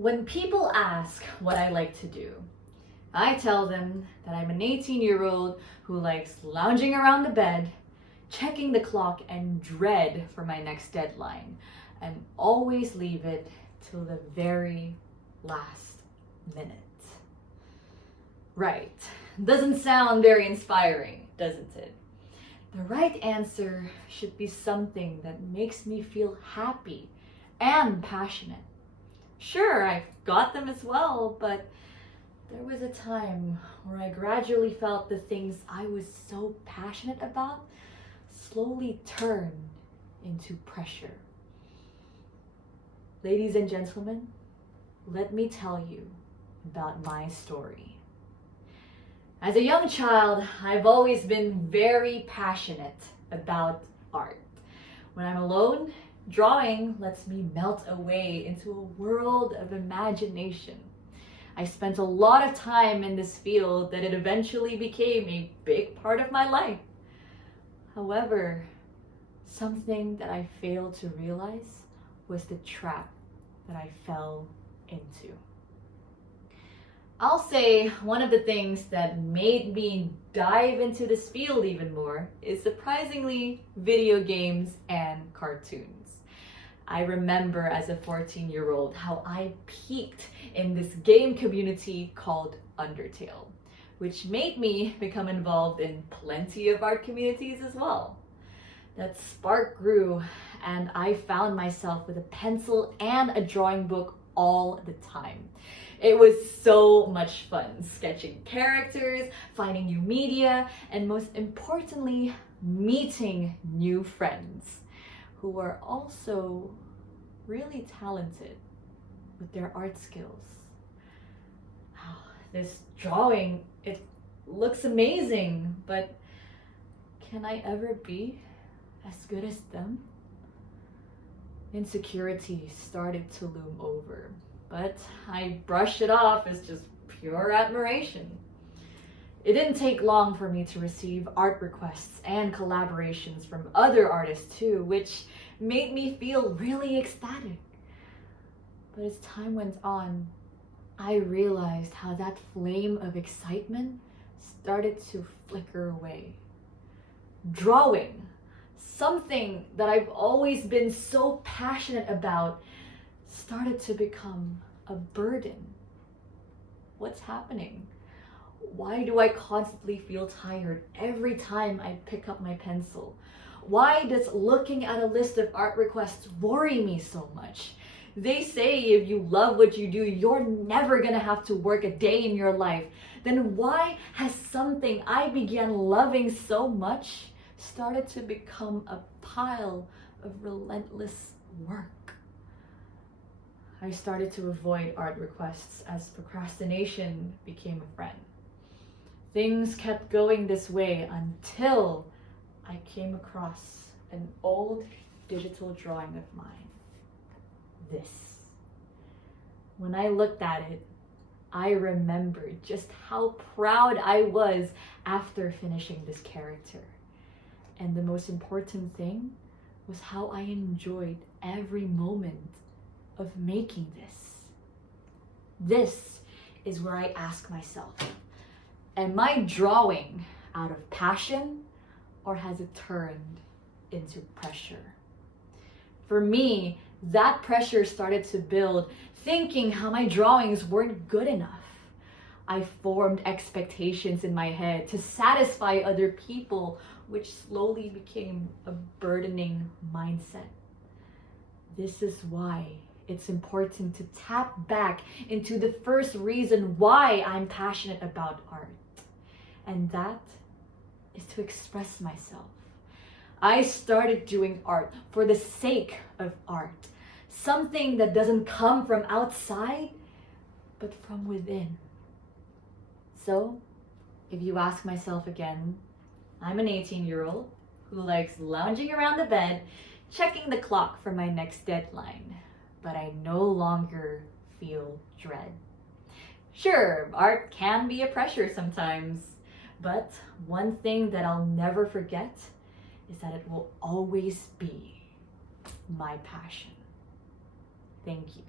When people ask what I like to do, I tell them that I'm an 18-year-old who likes lounging around the bed, checking the clock and dread for my next deadline, and always leave it till the very last minute. Right, doesn't sound very inspiring, doesn't it? The right answer should be something that makes me feel happy and passionate. Sure, I've got them as well, but there was a time where I gradually felt the things I was so passionate about slowly turn into pressure. Ladies and gentlemen, let me tell you about my story. As a young child, I've always been very passionate about art. When I'm alone, drawing lets me melt away into a world of imagination. I spent a lot of time in this field that it eventually became a big part of my life. However, something that I failed to realize was the trap that I fell into. I'll say one of the things that made me dive into this field even more is surprisingly video games and cartoons. I remember as a 14-year-old how I peaked in this game community called Undertale, which made me become involved in plenty of art communities as well. That spark grew and I found myself with a pencil and a drawing book all the time. It was so much fun sketching characters, finding new media, and most importantly, meeting new friends who are also really talented with their art skills. Wow, this drawing, it looks amazing, but can I ever be as good as them? Insecurity started to loom over, but I brushed it off as just pure admiration. It didn't take long for me to receive art requests and collaborations from other artists too, which made me feel really ecstatic. But as time went on, I realized how that flame of excitement started to flicker away. Drawing, something that I've always been so passionate about, started to become a burden. What's happening? Why do I constantly feel tired every time I pick up my pencil? Why does looking at a list of art requests worry me so much? They say if you love what you do, you're never gonna have to work a day in your life. Then why has something I began loving so much started to become a pile of relentless work? I started to avoid art requests as procrastination became a friend. Things kept going this way until I came across an old digital drawing of mine. This. When I looked at it, I remembered just how proud I was after finishing this character. And the most important thing was how I enjoyed every moment of making this. This is where I ask myself, am I drawing out of passion or has it turned into pressure? For me, that pressure started to build, thinking how my drawings weren't good enough. I formed expectations in my head to satisfy other people, which slowly became a burdening mindset. This is why it's important to tap back into the first reason why I'm passionate about art. And that is to express myself. I started doing art for the sake of art. Something that doesn't come from outside, but from within. So, if you ask myself again, I'm an 18-year-old who likes lounging around the bed, checking the clock for my next deadline, but I no longer feel dread. Sure, art can be a pressure sometimes, but one thing that I'll never forget is that it will always be my passion. Thank you.